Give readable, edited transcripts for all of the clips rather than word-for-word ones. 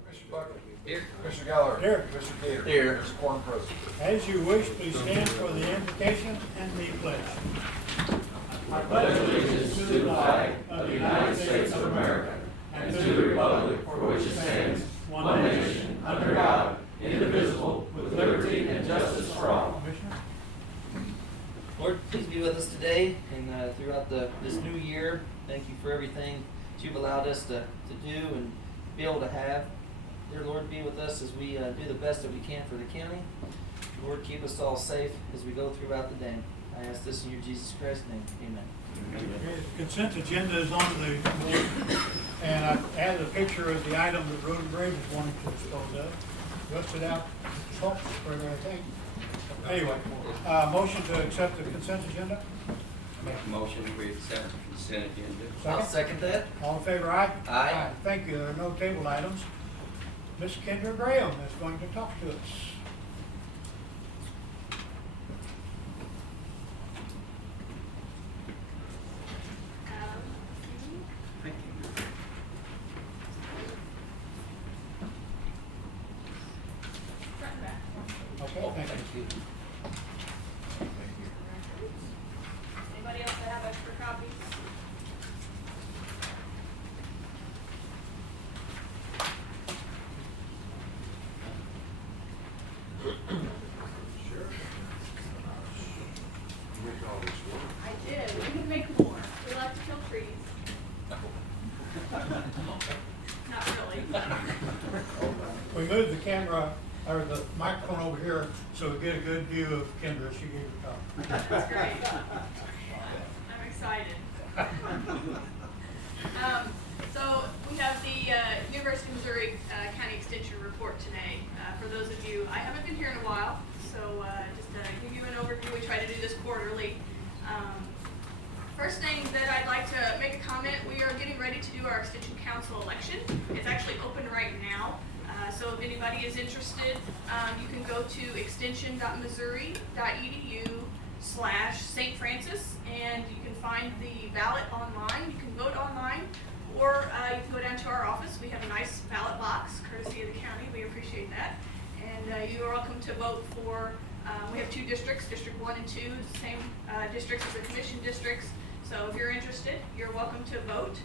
Mr. Buckley. Here. Mr. Gallagher. Here. Mr. Gator. Here. Mr. Corn President. As you wish, please stand for the invocation and the pledge. I pledge allegiance to the flag of the United States of America and to the republic for which it stands, one nation, under God, indivisible, with liberty and justice for all. Commissioner? Lord, please be with us today and throughout this new year. Thank you for everything that you've allowed us to do and be able to have. Dear Lord, be with us as we do the best that we can for the county. Lord, keep us all safe as we go throughout the day. I ask this in your Jesus Christ's name. Amen. Okay, the consent agenda is on the board, and I've added a picture of the item that Road and Bridge is wanting to dispose of. Rusted out, salt spreader, I think. Anyway, motion to accept the consent agenda? Make a motion we accept the consent agenda. I'll second that. All in favor, aye? Aye. Thank you. There are no table items. Ms. Kendra Graham is going to talk to us. Thank you. Front and back. Okay, thank you. Anybody else that have extra copies? I did. We can make more. We like to kill trees. Not really. We moved the camera, or the microphone over here, so we get a good view of Kendra. She gave a talk. That's great. I'm excited. So we have the University of Missouri County Extension report today. For those of you, I haven't been here in a while, so just to give you an overview, we try to do this quarterly. First thing that I'd like to make a comment, we are getting ready to do our Extension Council election. It's actually open right now. So if anybody is interested, you can go to extension.missouri.edu/St. Francis, and you can find the ballot online. You can vote online, or you can go down to our office. We have a nice ballot box, courtesy of the county. We appreciate that. And you are welcome to vote for, we have two districts, District 1 and 2, the same districts as the commission districts. So if you're interested, you're welcome to vote.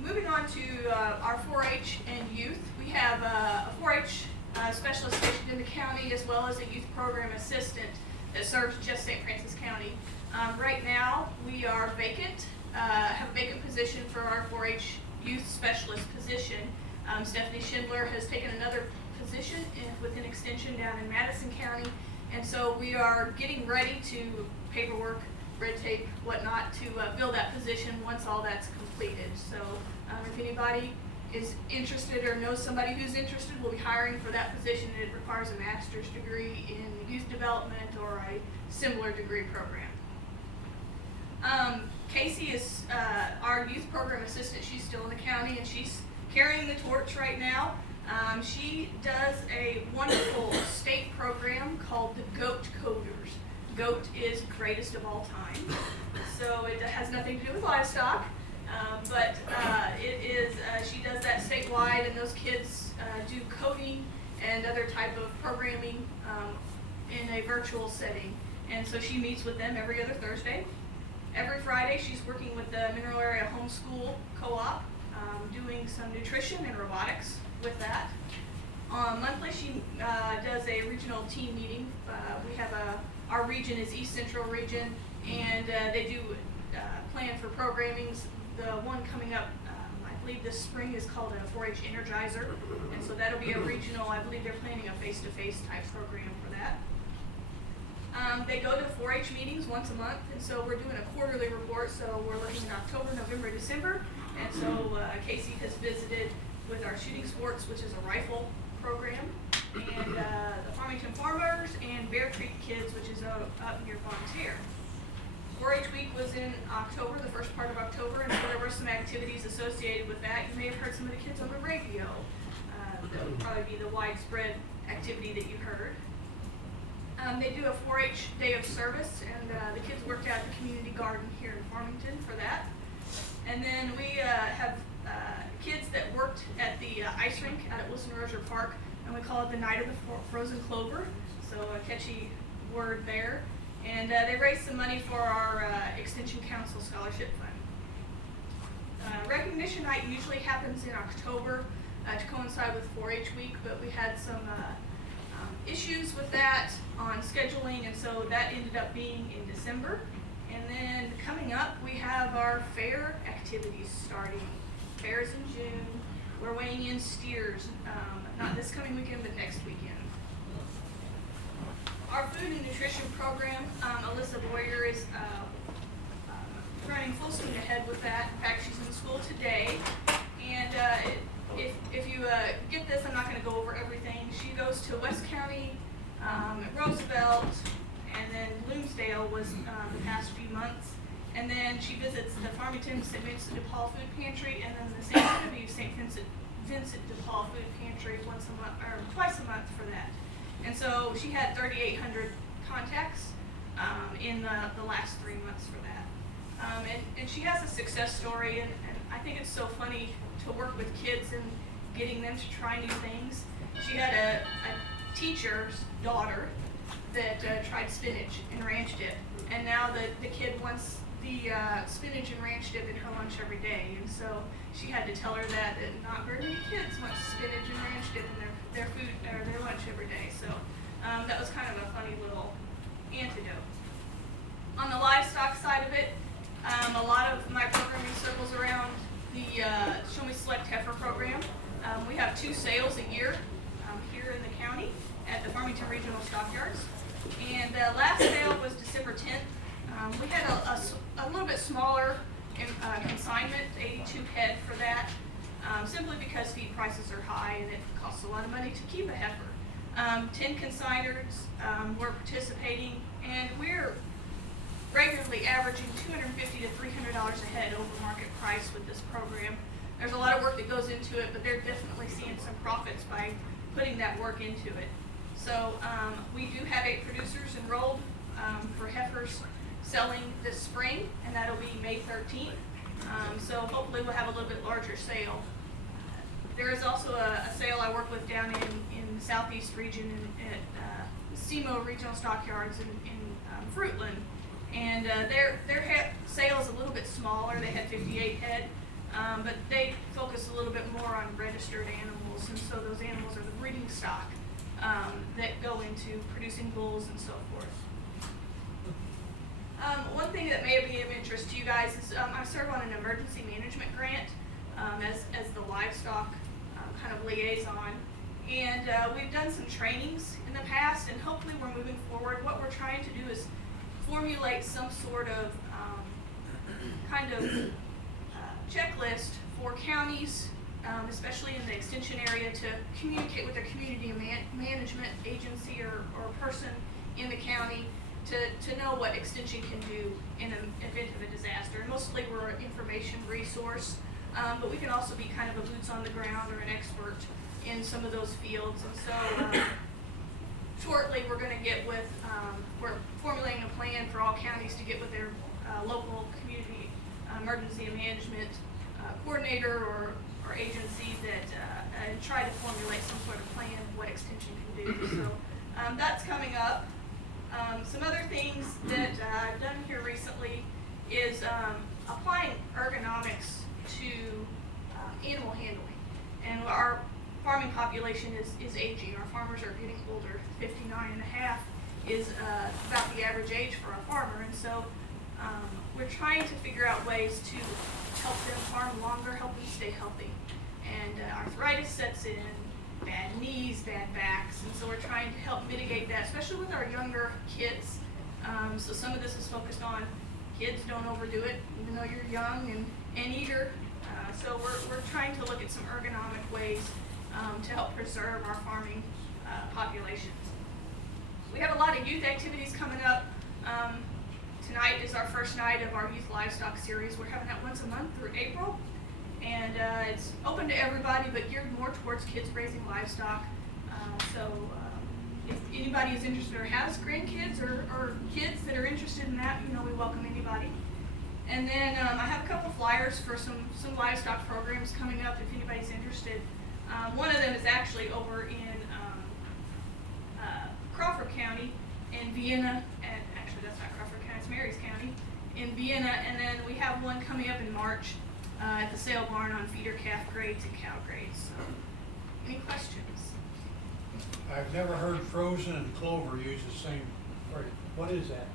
Moving on to our 4-H and youth, we have a 4-H specialist stationed in the county, as well as a youth program assistant that serves just St. Francis County. Right now, we are vacant, have a vacant position for our 4-H youth specialist position. Stephanie Schindler has taken another position within Extension down in Madison County, and so we are getting ready to paperwork, red tape, whatnot, to fill that position once all that's completed. So if anybody is interested or knows somebody who's interested, we'll be hiring for that position. It requires a master's degree in youth development or a similar degree program. Casey is our youth program assistant. She's still in the county, and she's carrying the torch right now. She does a wonderful state program called the GOAT Coders. GOAT is greatest of all time, so it has nothing to do with livestock, but it is, she does that statewide, and those kids do coding and other type of programming in a virtual setting. And so she meets with them every other Thursday. Every Friday she's working with the Mineral Area Homeschool Co-op, doing some nutrition and robotics with that. Monthly she does a regional team meeting. We have our region is East Central region, and they do plan for programmings. The one coming up, I believe this spring, is called a 4-H Energizer, and so that'll be a regional. I believe they're planning a face-to-face type program for that. They go to 4-H meetings once a month, and so we're doing a quarterly report, so we're looking at October, November, December, and so Casey has visited with our shooting sports, which is a rifle program, and the Farmington Farmers and Bear Creek Kids, which is up near Bontier. 4-H week was in October, the first part of October, and so there were some activities associated with that. You may have heard some of the kids on the radio. That would probably be the widespread activity that you heard. They do a 4-H day of service, and the kids worked out at the community garden here in Farmington for that. And then we have kids that worked at the ice rink out at Wilson Rozier Park, and we call it the Night of the Frozen Clover, so a catchy word there. And they raised some money for our Extension Council Scholarship Fund. Recognition night usually happens in October to coincide with 4-H week, but we had some issues with that on scheduling, and so that ended up being in December. And then coming up, we have our fair activities starting. Fairs in June. We're weighing in steers, not this coming weekend, but next weekend. Our food and nutrition program, Alyssa Boyer is running full steam ahead with that. In fact, she's in school today. And if you get this, I'm not going to go over everything. She goes to West County, Roosevelt, and then Bloomsdale was the past few months. And then she visits the Farmington St. Vincent de Paul Food Pantry, and then the St. Genevieve St. Vincent de Paul Food Pantry once a month or twice a month for that. And so she had 3,800 contacts in the last 3 months for that. And she has a success story, and I think it's so funny to work with kids and getting them to try new things. She had a teacher's daughter that tried spinach and ranch dip, and now the kid wants the spinach and ranch dip in her lunch every day, and so she had to tell her that not very many kids want spinach and ranch dip in their food or their lunch every day. So that was kind of a funny little antidote. On the livestock side of it, a lot of my programming circles around the Show Me Select Heifer program. We have 2 sales a year here in the county at the Farmington Regional Stockyards. And last sale was December 10th. We had a little bit smaller consignment, 82 head for that, simply because feed prices are high and it costs a lot of money to keep a heifer. 10 consigners were participating, and we're regularly averaging $250 to $300 a head over market price with this program. There's a lot of work that goes into it, but they're definitely seeing some profits by putting that work into it. So we do have 8 producers enrolled for heifers selling this spring, and that'll be May 13th. So hopefully we'll have a little bit larger sale. There is also a sale I work with down in the southeast region at SEMO Regional Stockyards in Fruitland. And their sale is a little bit smaller. They had 58 head, but they focus a little bit more on registered animals, and so those animals are the breeding stock that go into producing bulls and so forth. One thing that may be of interest to you guys is I serve on an emergency management grant as the livestock kind of liaison, and we've done some trainings in the past, and hopefully we're moving forward. What we're trying to do is formulate some sort of kind of checklist for counties, especially in the extension area, to communicate with their community management agency or person in the county to know what extension can do in an event of a disaster. And mostly we're an information resource, but we can also be kind of a boots on the ground or an expert in some of those fields. And so shortly we're going to get with, we're formulating a plan for all counties to get with their local community emergency management coordinator or agency that and try to formulate some sort of plan of what extension can do. So that's coming up. Some other things that I've done here recently is applying ergonomics to animal handling. And our farming population is aging. Our farmers are getting older. 59 and a half is about the average age for a farmer. And so we're trying to figure out ways to help them farm longer, help them stay healthy. And arthritis sets in, bad knees, bad backs, and so we're trying to help mitigate that, especially with our younger kids. So some of this is focused on kids don't overdo it, even though you're young and eager. So we're trying to look at some ergonomic ways to help preserve our farming populations. We have a lot of youth activities coming up. Tonight is our first night of our Youth Livestock Series. We're having that once a month through April. And it's open to everybody, but geared more towards kids raising livestock. So if anybody is interested or has grandkids or kids that are interested in that, we welcome anybody. And then I have a couple flyers for some livestock programs coming up if anybody's interested. One of them is actually over in Crawford County in Vienna, and actually that's not Crawford County, it's Marys County in Vienna, and then we have one coming up in March at the sale barn on feeder calf grades and cow grades. So, any questions? I've never heard frozen and clover use the same phrase. What is that?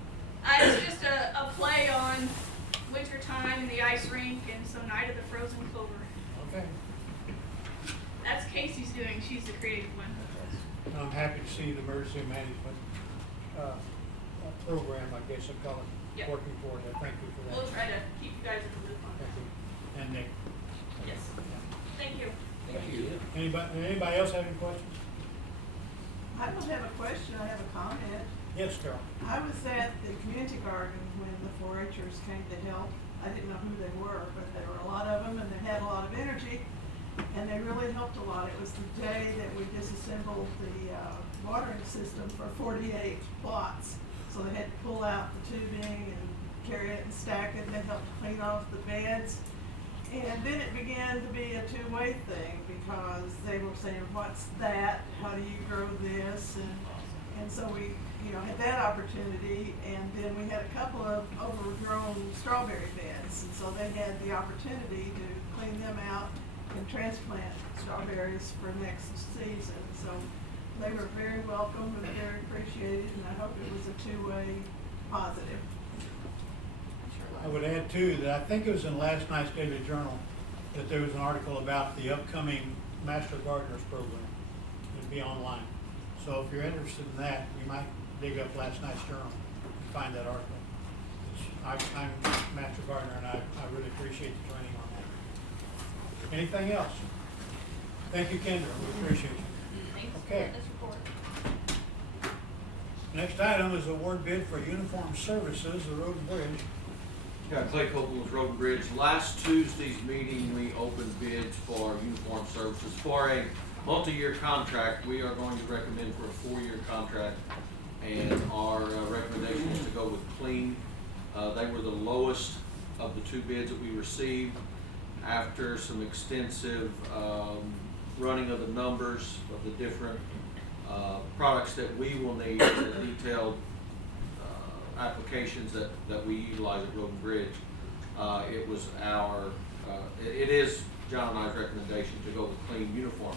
It's just a play on winter time in the ice rink, and so Night of the Frozen Clover. Okay. That's Casey's doing. She's the creative one. I'm happy to see the emergency management program, I guess I call it, Yep. working for you. Thank you for that. We'll try to keep you guys in the loop on Thank that. you. And Nick. Yes. Thank you. Thank you. Anybody else have any questions? I don't have a question, I have a comment. Yes, Carol. I was at the community garden when the 4-H'ers came to help. I didn't know who they were, but there were a lot of them and they had a lot of energy and they really helped a lot. It was the day that we disassembled the watering system for 48 plots. So they had to pull out the tubing and carry it and stack it, and they helped clean off the beds. And then it began to be a two-way thing because they were saying, what's that? How do you grow this? And so we, had that opportunity, and then we had a couple of overgrown strawberry beds. And so they had the opportunity to clean them out and transplant strawberries for next season. So they were very welcome and very appreciated, and I hope it was a two-way positive. I would add too that I think it was in last night's Daily Journal that there was an article about the upcoming Master Gardeners program. It'd be online. So if you're interested in that, you might dig up last night's journal and find that article. I'm Master Gardener, and I really appreciate the training on that. Anything else? Thank you, Kendra. We appreciate you. Thanks Okay. for this report. Next item is award bid for uniform services, the road and bridge. Yeah, Clay Copeland's Road and Bridge. Last Tuesday's meeting, we opened bids for uniform services. For a multi-year contract, we are going to recommend for a 4-year contract, and our recommendation is to go with Clean. They were the lowest of the 2 bids that we received. After some extensive running of the numbers of the different products that we will need, the detailed applications that we utilize at Road and Bridge, it was it is John and I's recommendation to go with Clean uniform.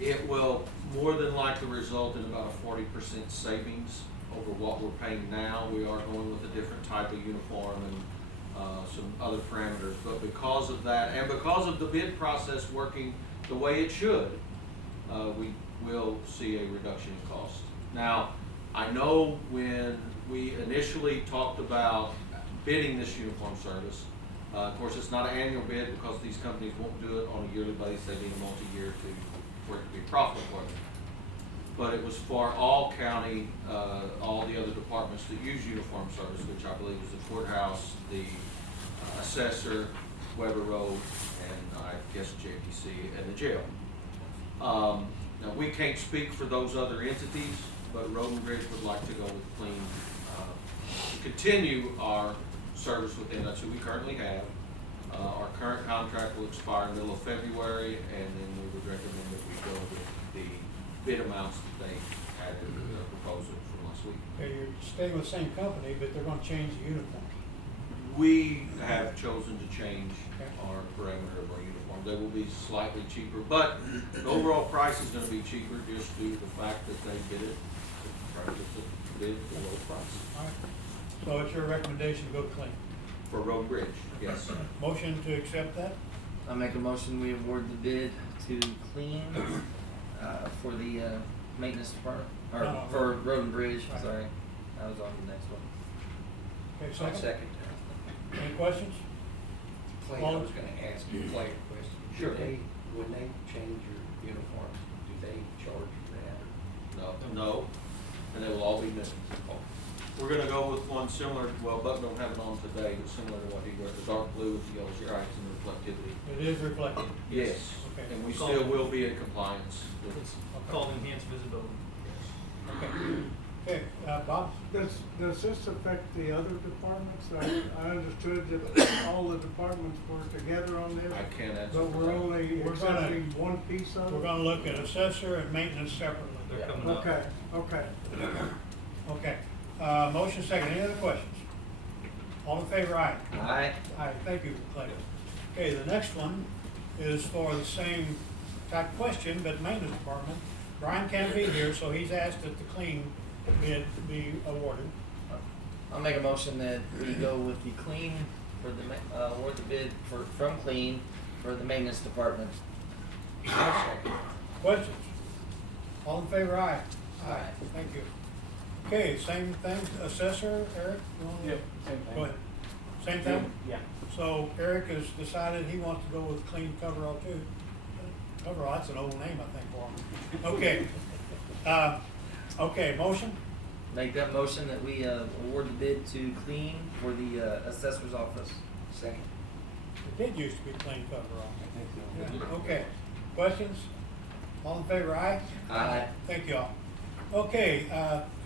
It will more than likely result in about a 40% savings over what we're paying now. We are going with a different type of uniform and some other parameters, but because of that and because of the bid process working the way it should, we will see a reduction in cost. Now, I know when we initially talked about bidding this uniform service, of course it's not an annual bid because these companies won't do it on a yearly basis. They need a multi-year for it to be profitable for them. But it was for all county, all the other departments that use uniform service, which I believe is the courthouse, the assessor, Weber Road, and I guess JPC, and the jail. Now, we can't speak for those other entities, but Road and Bridge would like to go with Clean to continue our service with them. That's who we currently have. Our current contract will expire in the middle of February, and then we would recommend that we go with the bid amounts that they had in their proposal from last week. Okay, you're staying with the same company, but they're going to change the uniform. We have chosen to change our parameter of our uniform. They will be slightly cheaper, but the overall price is going to be cheaper just due to the fact that they bid it the low price. All right. So it's your recommendation to go Clean. For Road Bridge, yes. Motion to accept that? I make a motion, we award the bid to Clean for the maintenance department, or No. for Road and Bridge, Right. sorry. I was on the next one. Okay, second. that. Any questions? Clay, I was gonna ask you Clay a question. Sure. When they change your uniforms, do they charge you that? No, and they will all be new. We're gonna go with one similar, well, Buck don't have it on today, but similar to what he wears, the dark blue with the yellow stripes and reflectivity. It is reflected. Yes, Okay. and we still will be in compliance with it. Okay. Called enhanced visibility. Okay. Okay, Bob? Does this affect the other departments? I understood that all the departments were together on this. I can't answer. But we're only We're gonna- accepting one piece of it? We're gonna look at assessor and maintenance separately. They're coming up. Okay, okay. Okay, motion second, any other questions? All in favor, aye? Aye. Aye, thank you, Clay. Okay, the next one is for the same type of question, but maintenance department. Brian can't be here, so he's asked that the clean bid be awarded. I'll make a motion that we go with the clean for the, award the bid from clean for the maintenance department. Questions? All in favor, aye? Aye. Thank you. Okay, same thing, assessor, Eric? You wanna- Yep, same thing. Go ahead. Same thing? Yeah. So Eric has decided he wants to go with clean coverall too. Coverall, that's an old name, I think, for him. Okay. Okay, motion? Make that motion that we, award the bid to clean for the, assessor's office. Second. It did used to be clean coverall. I think so. Yeah, okay. Questions? All in favor, aye? Aye. Thank you all. Okay,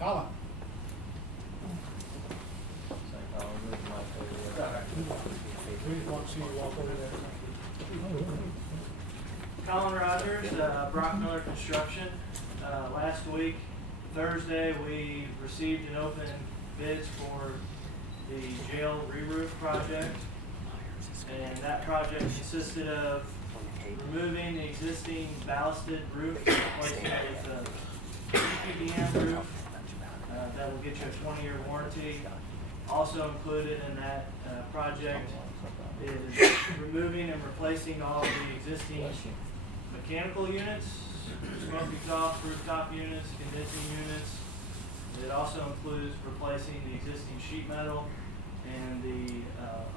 Colin. Sorry, I'll move my favor. We just want to see you walk over there. Colin Rogers, Brock Miller Construction. Last week, Thursday, we received and opened bids for the jail re-roof project. And that project consisted of removing the existing ballasted roof, replacing it with a PPDM roof that will get you a 20-year warranty. Also included in that project is removing and replacing all of the existing mechanical units, smoke exhaust, rooftop units, condensing units. It also includes replacing the existing sheet metal and the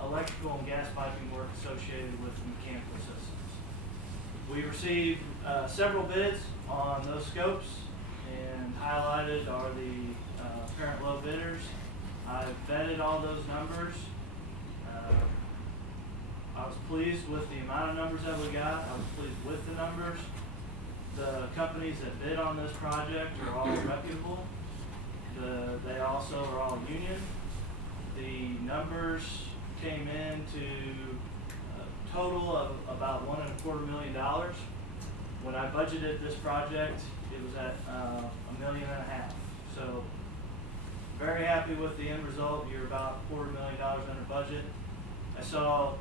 electrical and gas piping work associated with the mechanical systems. We received several bids on those scopes, and highlighted are the apparent low bidders. I've vetted all those numbers. I was pleased with the amount of numbers that we got. I was pleased with the numbers. The companies that bid on this project are all reputable. They also are all union. The numbers came in to a total of about $1.25 million. When I budgeted this project, it was at $1.5 million. So very happy with the end result. You're about $250,000 under budget. I saw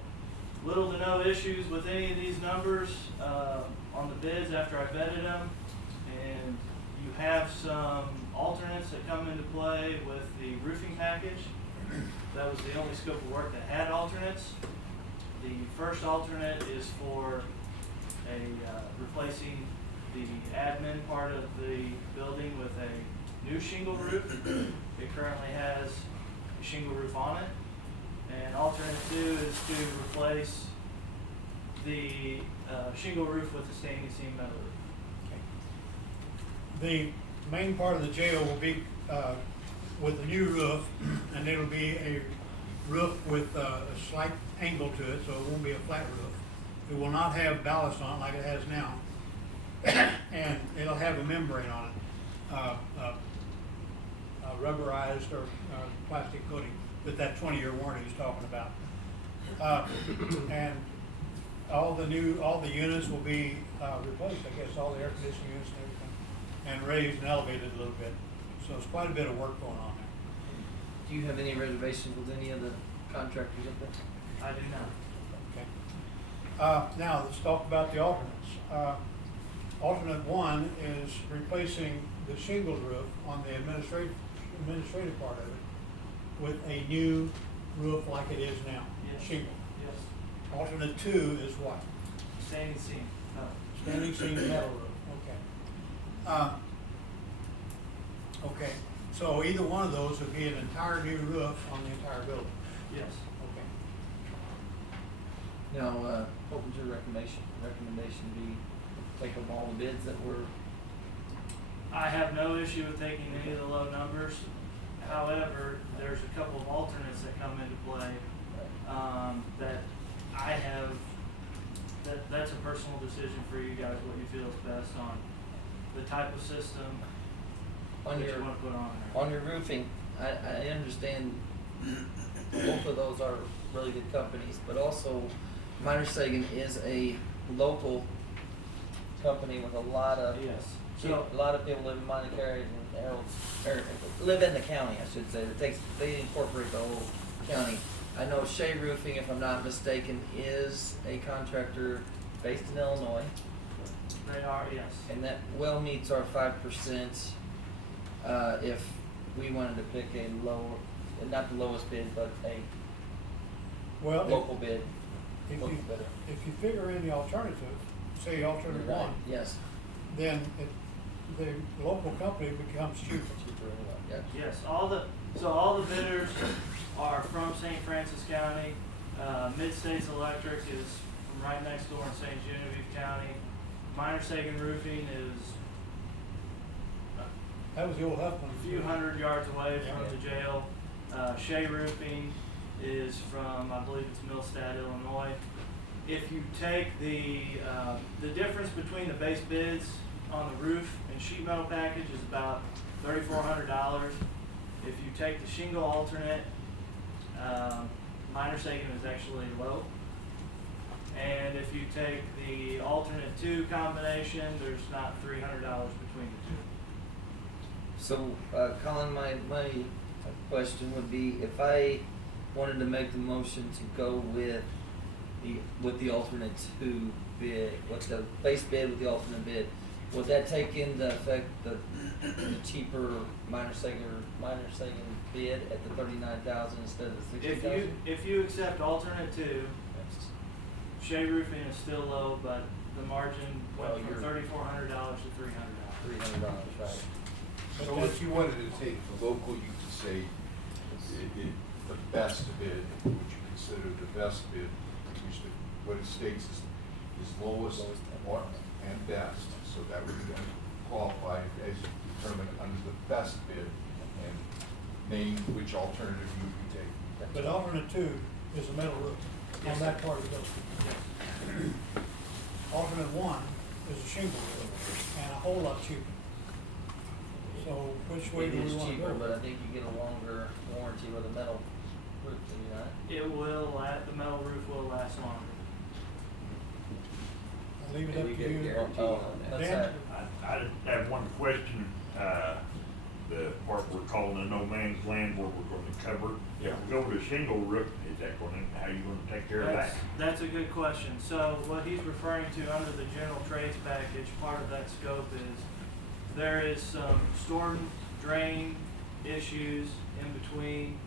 little to no issues with any of these numbers on the bids after I vetted them, and you have some alternates that come into play with the roofing package. That was the only scope of work that had alternates. The first alternate is for replacing the admin part of the building with a new shingle roof. It currently has a shingle roof on it. And alternate 2 is to replace the shingle roof with a stainless steel metal roof. The main part of the jail will be with a new roof, and it'll be a roof with a slight angle to it, so it won't be a flat roof. It will not have ballast on it like it has now, and it'll have a membrane on it, rubberized or plastic coating with that 20-year warranty he's talking about. And all the units will be replaced, I guess, all the air conditioning units and everything, and raised and elevated a little bit. So it's quite a bit of work going on there. Do you have any reservations with any of the contractors up there? I do not. Okay. Now, let's talk about the alternates. Alternate 1 is replacing the shingle roof on the administrative part of it with a new roof like it is now, Yes. shingle. Yes. Alternate 2 is what? Standing seam. No. Standing seam metal roof, okay. Okay, so either one of those would be an entire new roof on the entire building. Yes. Okay. Now, what would your recommendation be? Take up all the bids that were. I have no issue with taking any of the low numbers. However, there's a couple of alternates that come into play that I have. That's a personal decision for you guys, what you feel is best on the type of system On that your- you wanna put on there. On your roofing, I understand both of those are really good companies, but also Minor Sagan is a local company with a lot of Yes. a lot of people live in Minor Carey and Harold's, or live in the county, I should say. They incorporate the whole county. I know Shea Roofing, if I'm not mistaken, is a contractor based in Illinois, They are, yes. and that well meets our 5%. If we wanted to pick a low, not the lowest bid, but a Well, local bid. if Local you, bidder. if you figure in the alternative, say alternative Right, one, yes. then the local company becomes cheaper. Cheaper anyway, yeah. Yes, all the bidders are from St. Francis County. Mid-States Electric is from right next door in St. Genevieve County. Minor Sagan Roofing is That was the old Huffman. a few hundred yards away from Yeah. the jail. Shea Roofing is from, I believe it's Millstadt, Illinois. If you take the difference between the base bids on the roof and sheet metal package is about $3,400. If you take the shingle alternate, Minor Sagan is actually low. And if you take the alternate 2 combination, there's not $300 between the two. So, Colin, my question would be, if I wanted to make the motion to go with the alternate 2 bid, with the base bid with the alternate bid, would that take into effect the cheaper Minor Sagan bid at the $39,000 instead of the $60,000? If you accept alternate 2, Shea Roofing is still low, but the margin went Well, from you're- $3,400 to $300. $300, right? So if you wanted to take the local, you could say the best bid, would you consider the best bid, which what it states is lowest or and best, so that would then qualify as you determine under the best bid and name which alternative you would take. But alternate 2 is a metal roof on that part of the building. Alternate 1 is a shingle roof and a whole lot cheaper. So which way It do we is want to cheaper, go? but I think you get a longer warranty with a metal roof, do you not? It will, the metal roof will last longer. I'll leave it And up you to get a you. guarantee on that. Let's Dan? have- I just have one question. The part we're calling the no man's land where we're gonna cover, if we go with a shingle roof, is that gonna, how you gonna take care of that? That's a good question. So what he's referring to under the general trades package, part of that scope is there is some storm drain issues in between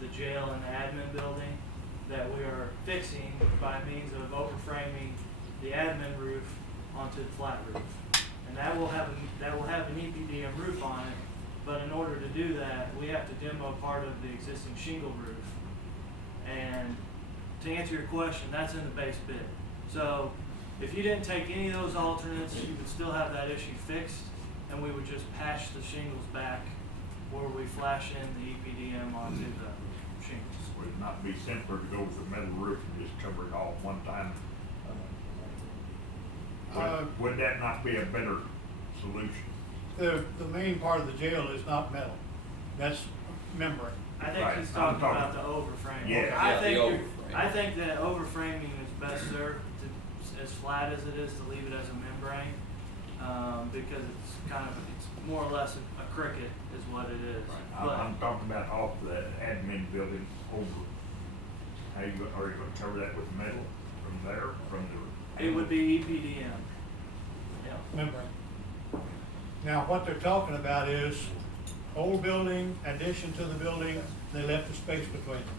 the jail and the admin building that we are fixing by means of overframing the admin roof onto the flat roof. And that will have an EPDM roof on it, but in order to do that, we have to demo part of the existing shingle roof. And to answer your question, that's in the base bid. So if you didn't take any of those alternates, you would still have that issue fixed, and we would just patch the shingles back where we flash in the EPDM onto the shingles. Would it not be simpler to go with a metal roof and just cover it all at one time? Would that not be a better solution? The main part of the jail is not metal. That's membrane. I think Right, he's I'm talking about talking- the overframe. Yeah. I Yeah, think the you're- overframe. I think that overframing is best served to, as flat as it is, to leave it as a membrane, because it's more or less a cricket is what it is. But I'm talking about off the admin building over. Are you gonna cover that with metal from there, from the? it would be EPDM. Yeah. Membrane. Now, what they're talking about is old building, addition to the building, they left a space between them.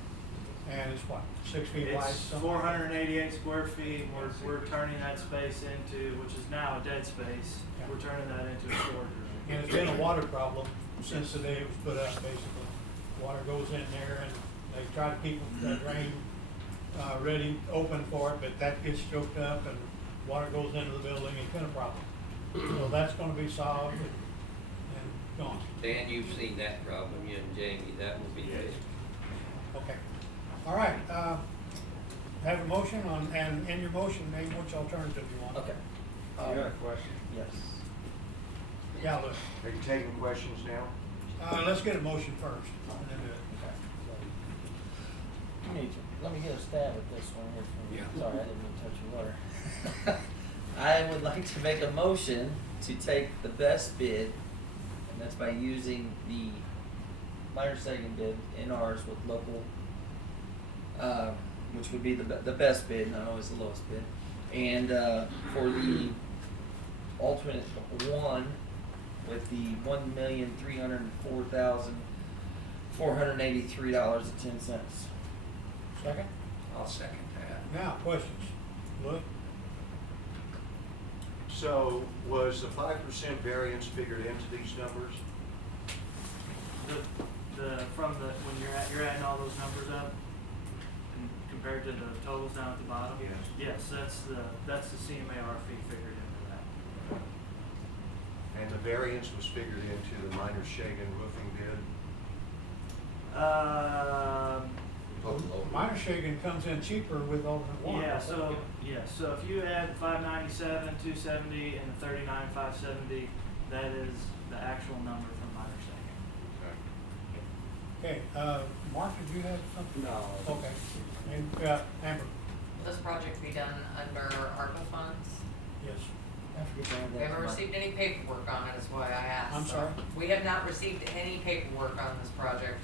And it's what, 6 feet wide? It's something? 488 square feet. We're turning that space into, which is now a dead space. Yeah. We're turning that into a storage room. And it's been a water problem since the day it was put up, basically. Water goes in there and they try to keep the drain, ready, open for it, but that gets choked up and water goes into the building, it's been a problem. So that's gonna be solved and gone. Dan, you've seen that problem, you and Jamie, that will be fixed. Okay. All right, have a motion on, and in your motion, name which alternative you want. Okay. I got a question. Yes. Yeah, look, Are you taking questions now? let's get a motion first, and then do it. Let me get a stab at this one here from you. Yeah. Sorry, I didn't mean to touch your water. I would like to make a motion to take the best bid, and that's by using the minor second bid in ours with local, which would be the best bid, not always the lowest bid. And for the alternate one, with the $1,304,483.10. Second? I'll second that. Now, questions? Look, So was the 5% variance figured into these numbers? When you're adding all those numbers up and compared to the totals down at the bottom? Yes. Yes, that's the CMAR fee figured into that. And the variance was figured into the minor Shagan roofing bid? minor shaking comes in cheaper with alternate one. So if you add 597, 270, and the 39,570, that is the actual number from minor shaking. Okay, Mark, did you have something? No. Okay, and, Amber, Will this project be done under ARPA funds? yes. We haven't received any paperwork on it, is why I asked. I'm sorry? We have not received any paperwork on this project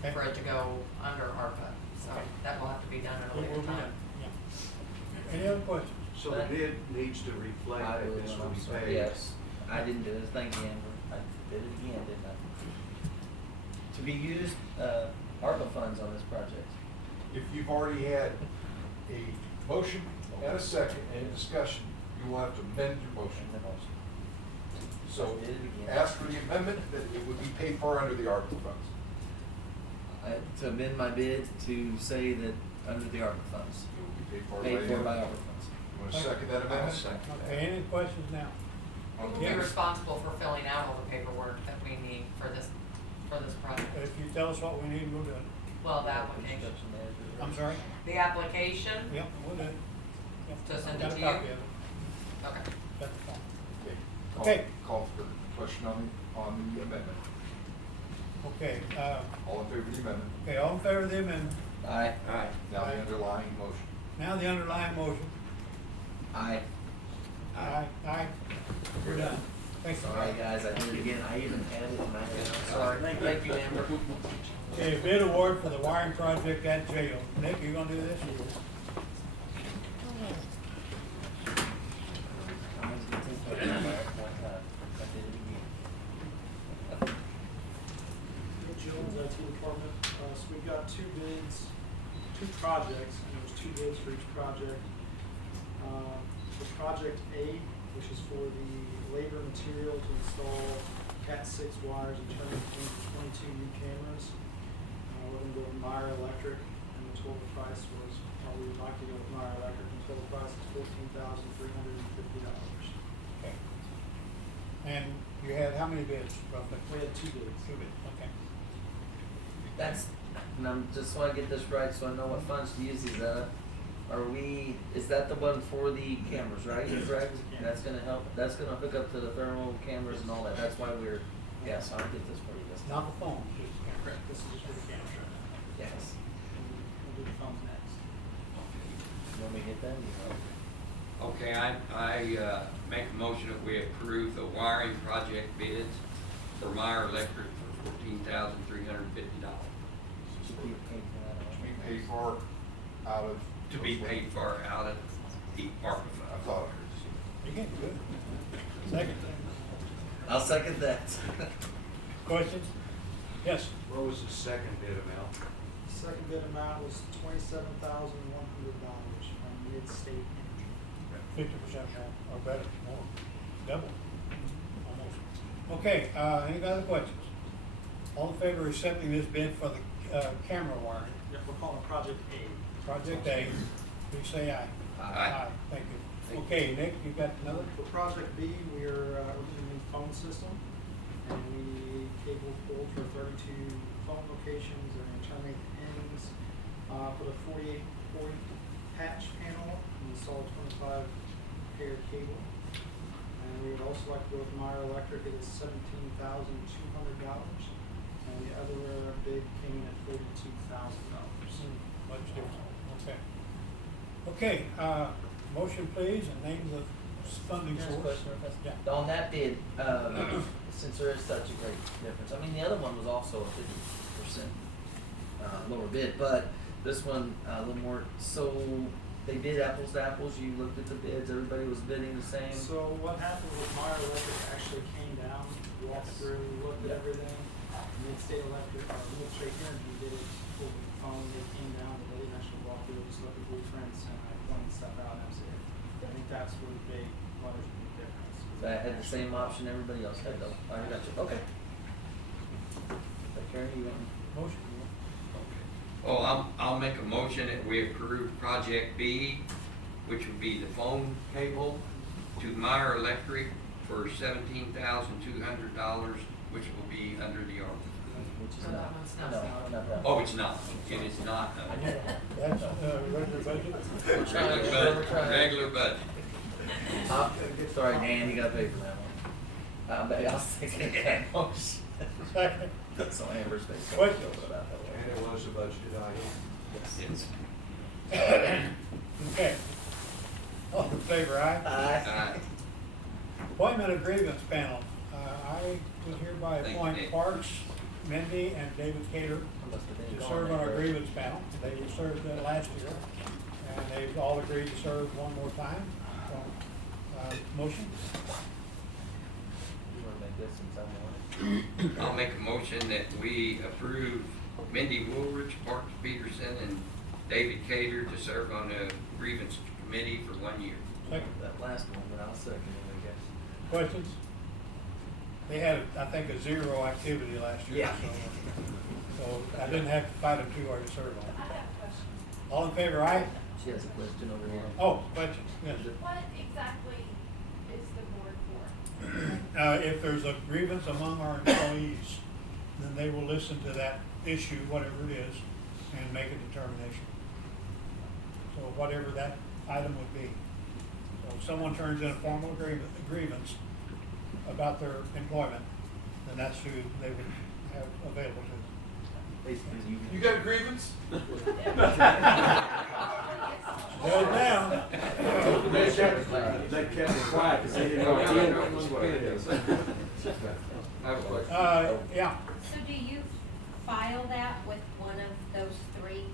Okay. for it to go under ARPA, so Okay. that will have to be done at a It later will be time. done, yeah. Any other questions? So the bid needs to reflect I that will, this will I'm be sorry. paid. Yes, I didn't do this, thank you, Amber, I did it again, didn't I? To be used, ARPA funds on this project. If you've already had a motion and a second and a discussion, you will have to amend your motion. And the motion. So Did it again. ask for the amendment that it would be paid for under the ARPA funds. To amend my bid to say that under the ARPA funds, It will be paid for paid for by you. ARPA funds. Want to second that I'll amendment? second Okay, that. any questions now? Who will be Yes. responsible for filling out all the paperwork that we need for this project? If you tell us what we need, we'll do it. Well, the application. Construction manager. I'm sorry? The application? Yep, we'll do it. Yep. So send Got it a to you? copy of it. Okay. Got the form. Okay. Okay. Call for the question on the amendment. Okay, All in favor of the amendment? okay, all in favor of the amendment? Aye. Aye. Now Aye. the underlying motion. Now the underlying motion. Aye. Aye. Aye. We're done. Thanks. Sorry, guys, I did it again, I even had it in my head, sorry. Thank you, Amber. Okay, bid award for the wiring project at jail. Nick, you gonna do this? I was gonna take that one back one time. I did it again. Jones, IT department, so we've got two bids, two projects, and there's two bids for each project. For project A, which is for the labor and material to install Cat 6 wires and turn it into 22 new cameras. We're gonna go with Meyer Electric, and the total price was, we would like to go with Meyer Electric, and the total price is $14,350. Okay. And you had how many bids roughly? We had two bids. Two bids, okay. That's, and I'm just wanna get this right, so I know what funds to use these out of. Is that the one for the cameras, right? Correct? Yeah. That's gonna help, that's gonna hook up to the thermal cameras and all that, that's why yes, I'll get this for you this time. Not the phone, just the camera. This is just for the cameras right now. Yes. We'll do the phones next. You want me to get that, you know? Okay, I make a motion that we approve the wiring project bids for Meyer Electric for $14,350. Should be paid for that. To be paid for out of. To be paid for out of the ARPA I fund. thought I heard you. You're getting good. Second. I'll second that. Questions? Yes. What was the second bid amount? Second bid amount was $27,100 from Mid-State Energy. 50% more, or better, more, double, almost. Okay, any other questions? All in favor of accepting this bid for the, camera wiring? Yep, we're calling it Project A. Project A, please say aye. Aye. Thank you. Okay, Nick, you got another? For Project B, we're looking at a new phone system, and we need cable pulled for 32 phone locations, and we terminate the ends, put a 48-point patch panel, and install a 25 pair cable. And we would also like to go with Meyer Electric. It is $17,200, and the other bid came in at $42,000. Much different, okay. Okay, motion please, and name the funding Here's a source. question, Professor. Yeah. On that bid, since there is such a great difference, I mean, the other one was also a 50% lower bid, but this one a little more, so they bid apples to apples, you looked at the bids, everybody was bidding the same? So what happened was Meyer Electric actually came down, walked through, looked at everything. Mid-State Electric, Mid-State Energy did it over the phone. They came down, but they didn't actually walk through, just looked at blueprints, and I pointed stuff out, and I said, I think that's where the big, large big difference. That had the same option everybody else had though, I got you, okay. Karen, you want Motion. Oh, I'll make a motion that we approve Project B, which would be the phone cable to Meyer Electric for $17,200, which will be under the ARPA. which is So that not, one's not no, separate. not that. Oh, it's not. It is not. That's, regular budget? Regular budget. Sorry, Dan, you gotta pay for that one. But I'll second that motion. Second. So Amber's face. What? About that one. And it was a budgeted item. Yes. Yes. Okay. All in favor, aye? Aye. Appointment of grievance panel. I would hereby Thank you, appoint Nick. Parks, Mindy, and David Cater Must have been to gone serve on our there. grievance panel. They were served last year, and they've all agreed to serve one more time. So, motion? You wanna make this since I'm on it? I'll make a motion that we approve Mindy Woolridge, Parks Peterson, and David Cater to serve on the grievance committee for 1 year. Second. That last one, but I'll second it, I guess. Questions? They had, I think, a zero activity last year. Yeah. So I didn't have to fight them too hard to serve on. All in favor, aye? She has a question over here. Oh, question, yes. What exactly is the board for? If there's a grievance among our employees, then they will listen to that issue, whatever it is, and make a determination. So whatever that item would be. So if someone turns in a formal grievance about their employment, then that's who they would have available to. Basically, You got a grievance? Well, now. They kept it quiet because they didn't know what it is. I have a question. Yeah, So do you file that with one of those three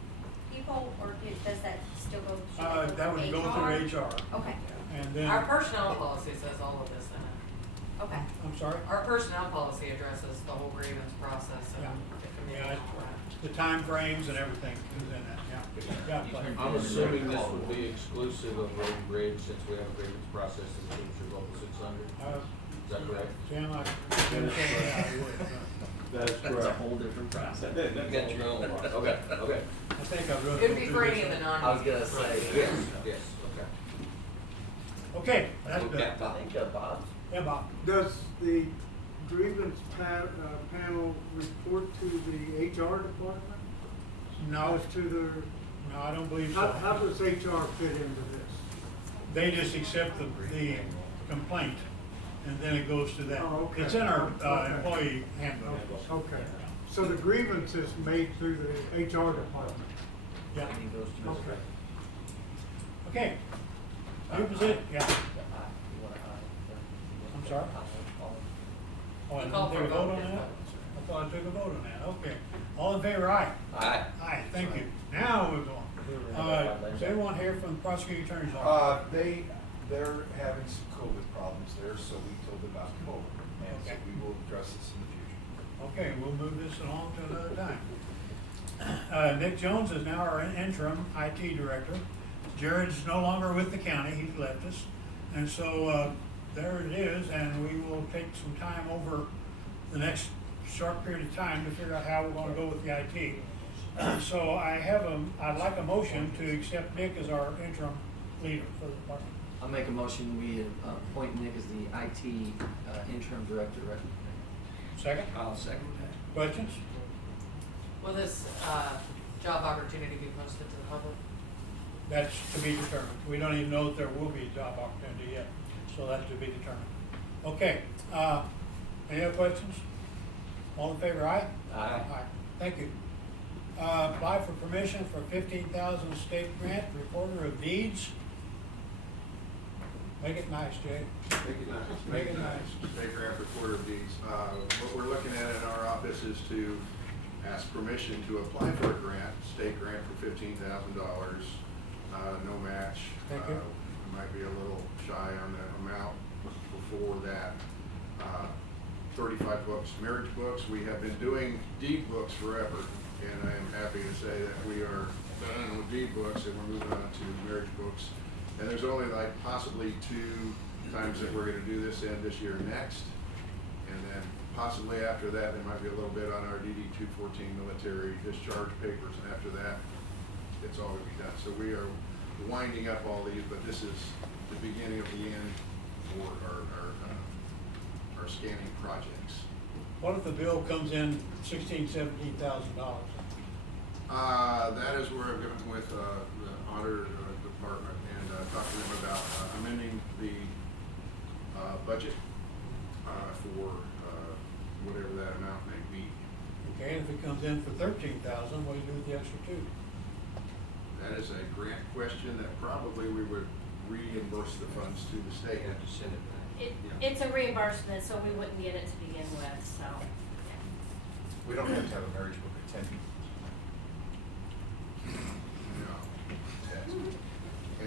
people, or does that still go through? that would go through HR. Okay, And then, Our personnel policy says all of this in it. okay. I'm sorry? Our personnel policy addresses the whole grievance process Yeah. and the committee. Yeah, the time frames and everything is in that, yeah. Yeah, but- I'm assuming this would be exclusive of road and bridge since we have a grievance process in terms of local 600. Is that correct? Tim, I didn't say that, I would. That's That's a whole different process. You got your own. Okay, okay. I think I wrote. It would be for any of the I was non-union. gonna say. Yes, yes, okay. Okay, that's Look good. at I think Bob's. Yeah, Bob. Does the grievance panel report to the HR department? No, As to their, no, I don't believe how so. does HR fit into this? They just accept the complaint, and then it goes to them. Oh, okay. It's in our Okay. employee handbook. Okay, so the grievance is made through the HR department? Yeah. And he goes to his Okay. Okay. New position, yeah. You want to I'm sorry? Oh, I You didn't call take for a a vote vote, on yes, that? vote. I thought I took a vote on that, okay. All in favor, aye? Aye. Aye, thank you. Now we're going. Does anyone hear from the prosecuting attorney's office? They're having some COVID problems there, so we told them about to come over. And so Okay. we will address this in the future. Okay, we'll move this along to another time. Nick Jones is now our interim IT director. Jared's no longer with the county, he's left us. And so, there it is, and we will take some time over the next short period of time to figure out how we're gonna go with the IT. So I'd like a motion to accept Nick as our interim leader for the department. I'll make a motion, we appoint Nick as the IT interim director. Second, I'll second that. questions? Will this, job opportunity be posted to the public? That's to be determined. We don't even know if there will be a job opportunity yet, so that's to be determined. Okay, any other questions? All in favor, aye? Aye. Thank you. Apply for permission for 15,000 state grant, recorder of deeds. Make it nice, Jay. Make it nice. State grant recorder of deeds. What we're looking at in our office is to ask permission to apply for a grant, state grant for $15,000, no match. Thank you. We might be a little shy on that amount before that. 35 books, marriage books. We have been doing deed books forever, and I am happy to say that we are done with deed books and we're moving on to marriage books. And there's only like possibly 2 times that we're going to do this in this year and next. And then possibly after that, there might be a little bit on our DD 214 military discharge papers, and after that, it's all going to be done. So we are winding up all these, but this is the beginning of the end for our scanning projects. What if the bill comes in $16,000, $17,000? That is where I'm going with the auditor department and talk to them about amending the budget for whatever that amount may be. Okay, and if it comes in for $13,000, what do you do with the extra 2? That is a grant question that probably we would reimburse the funds to the state. You have to send it back. It's a reimbursement, so we wouldn't get it to begin with, so, yeah. We don't have to have a marriage book attending. No.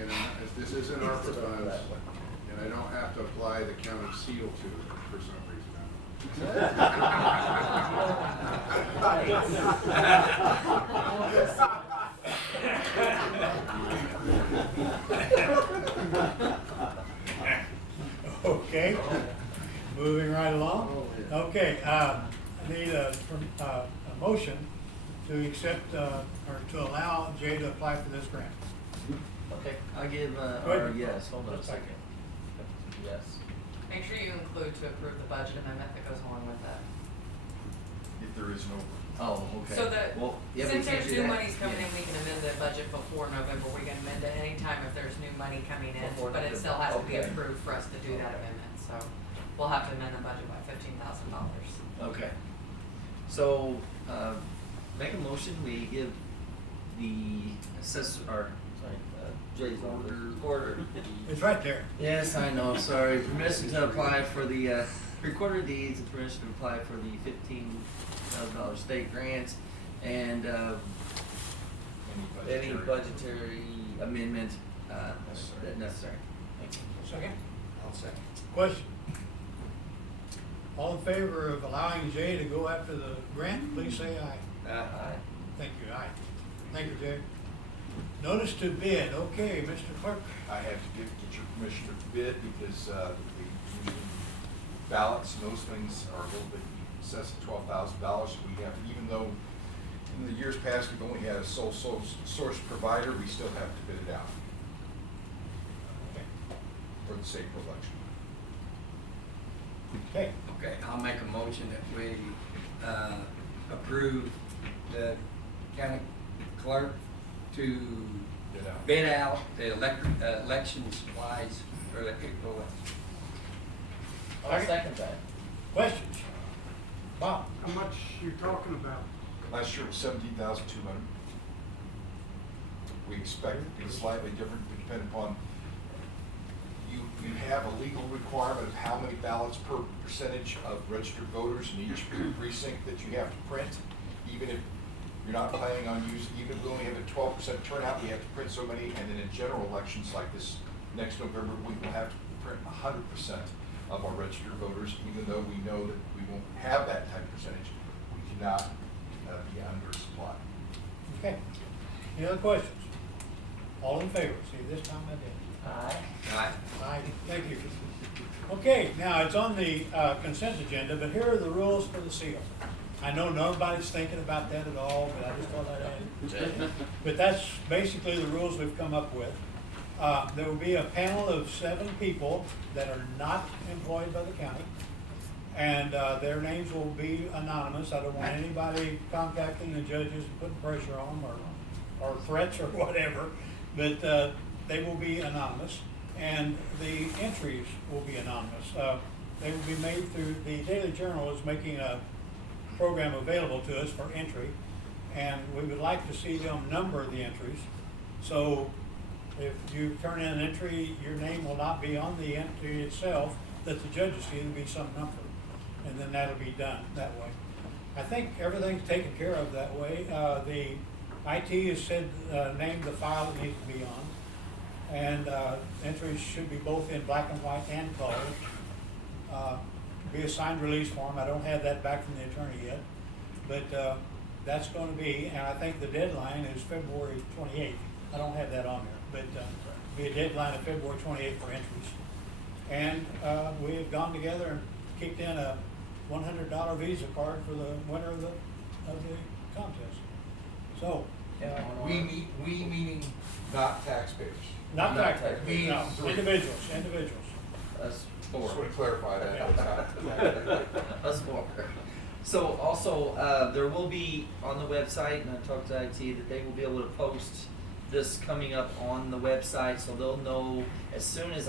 And this isn't our funds, and I don't have to apply the county seal to it for some reason. Okay, moving right along. Okay, I need a motion to accept, or to allow Jay to apply for this grant. Okay, I'll give, Go or ahead. yes, hold on a second. Yes. Make sure you include to approve the budget amendment that goes along with that. If there is no. Oh, okay. So that, Well, yeah, we since can't there's do new that. monies coming Yeah. in, we can amend the budget before November. We can amend it anytime if there's new money coming in, Before but it still November. has to be Okay. approved for us to do that amendment. So we'll have to amend the budget by $15,000. Okay. So, make a motion, we give the assessor, or, sorry, Jay's order. It's right there. Yes, I know, sorry. Permission to apply for the, recorder deeds and permission to apply for the $15,000 state grants and, any budgetary amendment, that necessary. Thank you. Second? I'll second. Question? All in favor of allowing Jay to go after the grant, please say aye. Aye. Thank you, aye. Thank you, Jay. Notice to bid, okay, Mr. Clerk. I have to get your permission to bid because the usually ballots and those things are a little bit excess of $12,000. We have, even though in the years past we've only had a sole source provider, we still have to bid it out. Okay. For the state election. Okay, Okay, I'll make a motion that we, approve the county clerk to bid out the election supplies for electrical. I'll second that. questions? Bob? How much you talking about? Last year was 17,200. We expect it to be slightly different depending upon, you have a legal requirement of how many ballots per percentage of registered voters in each precinct that you have to print. Even if you're not planning on using, even if we only have a 12% turnout, we have to print so many. And then in general elections like this next November, we will have to print 100% of our registered voters, even though we know that we won't have that type of percentage. We cannot be undersupplied. Okay. Any other questions? All in favor? See, this time I did. Aye. Aye. Aye, thank you. Okay, now it's on the consent agenda, but here are the rules for the seal. I know nobody's thinking about that at all, but I just thought I'd add it. But that's basically the rules we've come up with. There will be a panel of 7 people that are not employed by the county, and their names will be anonymous. I don't want anybody contacting the judges and putting pressure on them or threats or whatever, but they will be anonymous, and the entries will be anonymous. they will be made through, the Daily Journal is making a program available to us for entry, and we would like to see them number the entries. So if you turn in an entry, your name will not be on the entry itself that the judges see, it'll be some number, and then that'll be done that way. I think everything's taken care of that way. The IT has said, name the file it needs to be on, and entries should be both in black and white and color. Be a signed release form. I don't have that back from the attorney yet, but that's going to be, and I think the deadline is February 28th. I don't have that on there, but be a deadline of February 28th for entries. And we have gone together and kicked in a $100 Visa card for the winner of the contest. So, We meaning not taxpayers. not Not taxpayers, taxpayers. no, individuals. Us Just four. want to clarify that. Us four. So also, there will be on the website, and I talked to IT, that they will be able to post this coming up on the website, so they'll know as soon as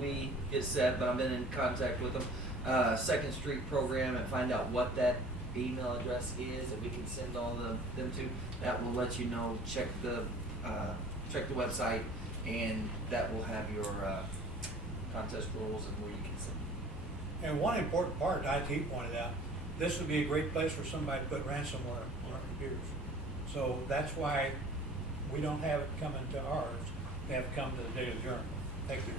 we get set, but I've been in contact with them, Second Street program, and find out what that email address is that we can send all them to. That will let you know, check the website, and that will have your contest rules and where you can send. And one important part, IT pointed out, this would be a great place for somebody to put ransomware on our computers. So that's why we don't have it coming to ours, they have to come to the Daily Journal. Thank you.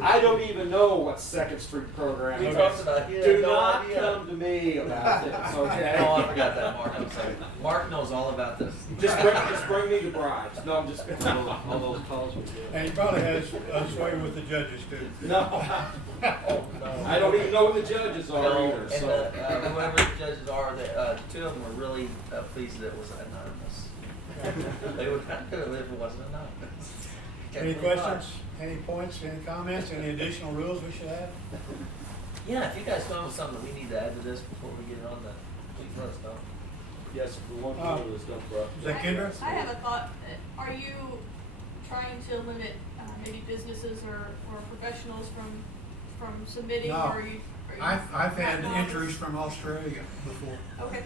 I don't even know what Second Street program We is. talked about it. Do No not idea. come to me about this, okay? Oh, I forgot that, Mark, I'm sorry. Mark knows all about this. Just bring me the bribes. No, I'm just. All those calls we get. And he probably has a sway with the judges too. No. I don't even know who the judges are No, either, and so. whoever the judges are, two of them were really pleased that it was anonymous. They would not do it if it wasn't anonymous. Any questions, any points, any comments, any additional rules we should add? Yeah, if you guys know of something we need to add to this before we get it on the, please let us know. Yes, if we want to do this stuff, Is that Kendra? I have a thought. Are you trying to limit maybe businesses or professionals from submitting, No. or are you? I've had not- entries from Australia before. Okay.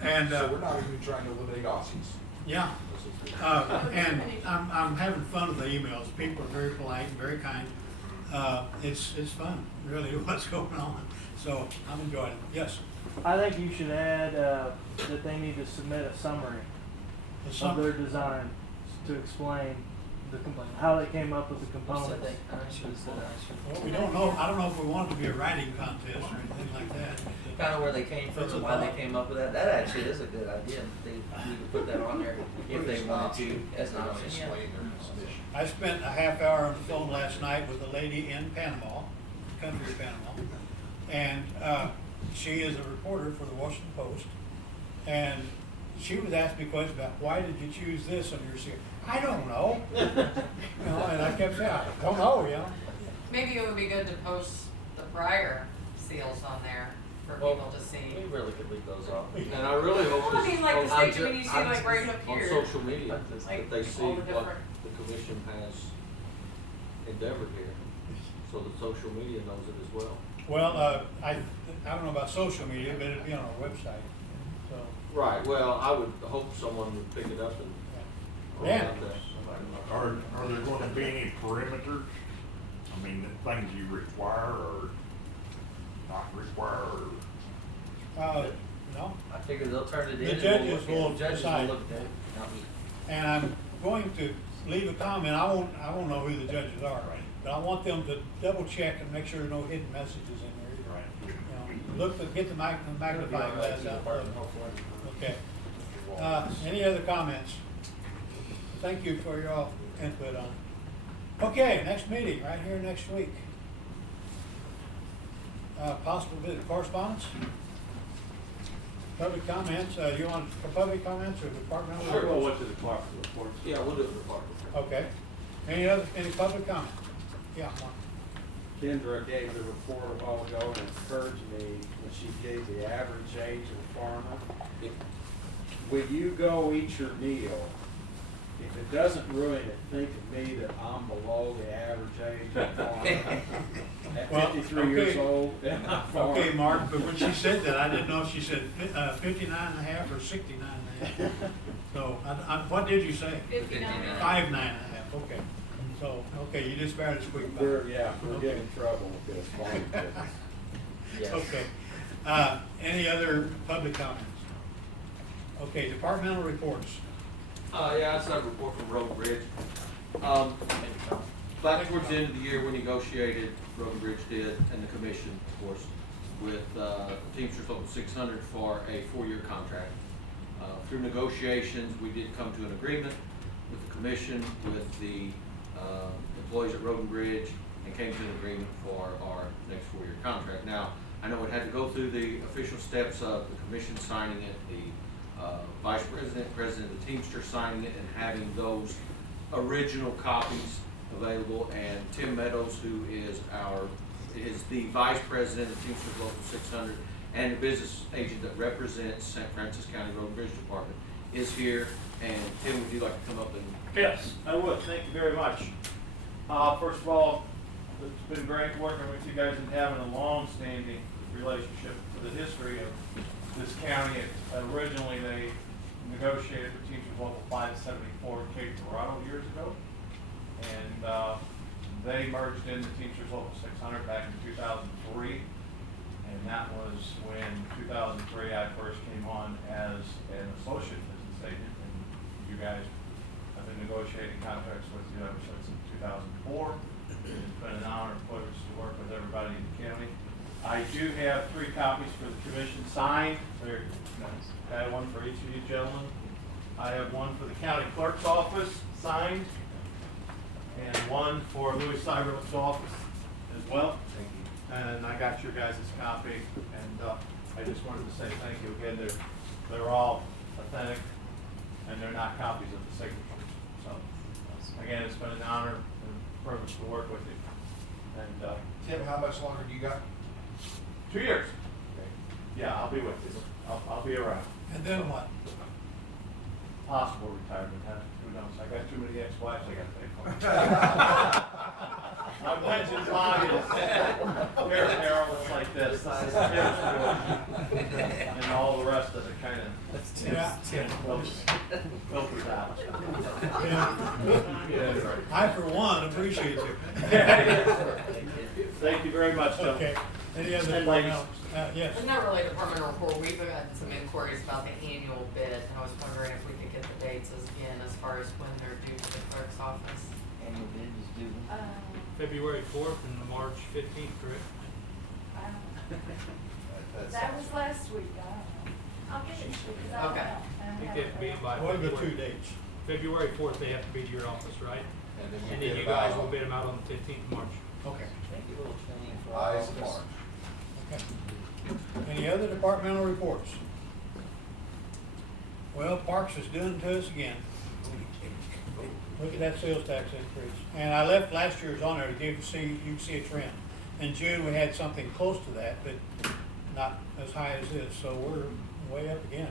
And, So we're not even trying to eliminate Aussies. yeah, and I'm having fun with the emails. People are very polite and very kind. It's fun, really, what's going on. So I'm enjoying it. Yes. I think you should add, that they need to submit a summary The of summary. their design to explain how they came up with the I components. think I should have said I Well, we don't know, I don't know if we want it to be a writing contest or anything like that. kind of where they came from That's a and why they thought. came up with that. That actually is a good idea. We could put that on there if they wanted to as an option. Yeah. Explain their submission. I spent a half hour on the phone last night with a lady in Panama, country of Panama, and she is a reporter for the Washington Post, and she was asking me questions about why did you choose this on your series. I don't know, you know, and I kept saying, I don't know, you know. Maybe it would be good to post the prior seals on there for Well, people to see. We really could leave those off. And I really hope Well, I this mean, like the is state posted committee, you see like right up on here. social media, Like that they see all the what different- the commission has endeavored here. So the social media knows it as well. Well, I don't know about social media, but it'd be on our website, so. Right, well, I would hope someone would pick it up and. Yeah. Are there gonna be any perimeters? I mean, the things you require or not require or? No, I figure they'll turn it in. The and we'll judges look at it. will Judges will decide. look at it, not me. and I'm going to leave a comment, I won't know who the judges are, but I want them to double check and make sure there are no hidden messages in there either. Right. You know, get the magnifying glass out. Okay. Any other comments? Thank you for your all input on it. Okay, next meeting, right here next week. Possible bit of correspondence? Public comments, you want for public comments or departmental? Sure, we'll reports? went to the department reports. Yeah, we'll do it for part. Okay. Any public comment? Yeah, Mark. Kendra gave the report a while ago and encouraged me when she gave the average age of the farmer. When you go eat your meal, if it doesn't ruin it, think of me that I'm below the average age of farming. At Well, 53 years okay. old, I'm farming. Okay, Mark, but when she said that, I didn't know if she said 59 and a half or 69 and a half. So, what did you say? 59. 59 and a half, okay. So, okay, you just barely squeaked by. We're Okay. getting in trouble with this farming business. Yes. Okay. Any other public comments? Okay, departmental reports. Yeah, it's a report from Road and Bridge. Back towards the end of the year, we negotiated, Road and Bridge did, and the commission, of course, with Teamsters Local 600 for a 4-year contract. Through negotiations, we did come to an agreement with the commission, with the employees at Road and Bridge, and came to an agreement for our next 4-year contract. Now, I know it had to go through the official steps of the commission signing it, the vice president, president of the Teamster signing it, and having those original copies available. And Tim Meadows, who is the vice president of Teamsters Local 600 and the business agent that represents St. Francis County Road and Bridge Department, is here. And Tim, would you like to come up and? Yes, I would. Thank you very much. First of all, it's been great working with you guys and having a long-standing relationship for the history of this county. Originally, they negotiated for Teamsters Local 574 in Cape Colorado years ago, and they merged into Teamsters Local 600 back in 2003, and that was when 2003 I first came on as an associate business agent, and you guys have been negotiating contracts with you ever since 2004. It's been an honor and privilege to work with everybody in the county. I do have 3 copies for the commission signed. There, I have one for each of you gentlemen. I have one for the county clerk's office signed, and one for Louis Cyberlick's office as well. Thank you. And I got your guys' copy, and I just wanted to say thank you again. They're all authentic, and they're not copies of the signatures. So again, it's been an honor and privilege to work with you. And Tim, how much longer do you got? 2 years. Yeah, I'll be with you. I'll be around. And then what? Possible retirement, huh? Who knows? I got too many ex-wives I got to pay for. I'm mentioned Bobby. Carol is like this. This is Tim's doing. And all the rest of it kind of Yeah. filters out. I, for one, appreciate you. Thank you very much, Tim. Okay. Any other And ladies. departmental? Yes. It's not really a departmental report. We've had some inquiries about the annual bid, and I was wondering if we could get the dates again as far as when they're due to the clerk's office. Annual bid is due. February 4th and March 15th, correct? That was last week, I don't know. I'll get it to you, 'cause I don't Okay. know. I think they have to be in by What are the February. 2 dates? February 4th, they have to be to your office, right? And then And then you guys will bid them out on the 15th of March. Okay. Thank you, little training for our Eyes office. March. Okay. Any other departmental reports? Well, Parks is doing to us again. Look at that sales tax increase. And I left last year's on there to you can see a trend. In June, we had something close to that, but not as high as this, so we're way up again.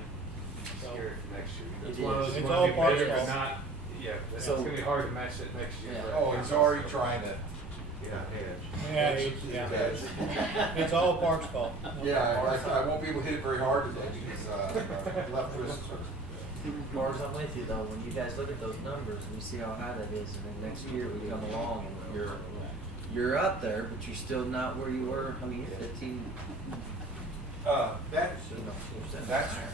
So, Scary for next year. It It's one of those is. you It's wanna all be Parks' better, fault. but not, yeah, it's So- gonna be hard to match it next year. Yeah. but- Oh, he's already trying to. yeah, it's all Parks' fault. Yeah, I won't be able to hit it very hard today because, left wrist. Lars, I'm with you though, when you guys look at those numbers and you see how high that is, and then next year we come along and you're up there, but you're still not where you were, I mean, 15, That's you know, 10% That's higher.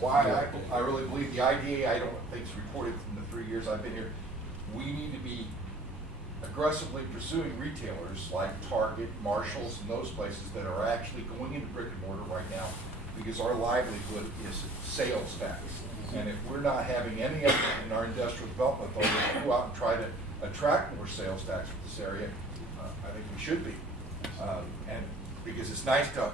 why I really believe the IDA, I don't think it's reported in the 3 years I've been here. We need to be aggressively pursuing retailers like Target, Marshalls, and those places that are actually going into brick and mortar right now, because our livelihood is sales tax. And if we're not having any effort in our industrial development authority to go out and try to attract more sales tax to this area, I think we should be. And because it's nice to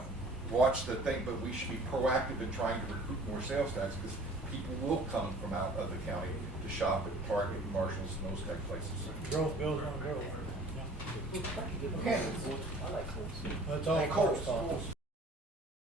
watch the thing, but we should be proactive in trying to recruit more sales tax, because people will come from out of the county to shop at Target, Marshalls, and those type of places. Growth builds on growth. Yeah. Okay. I like those. That's all Hey, Parks' Coles. fault.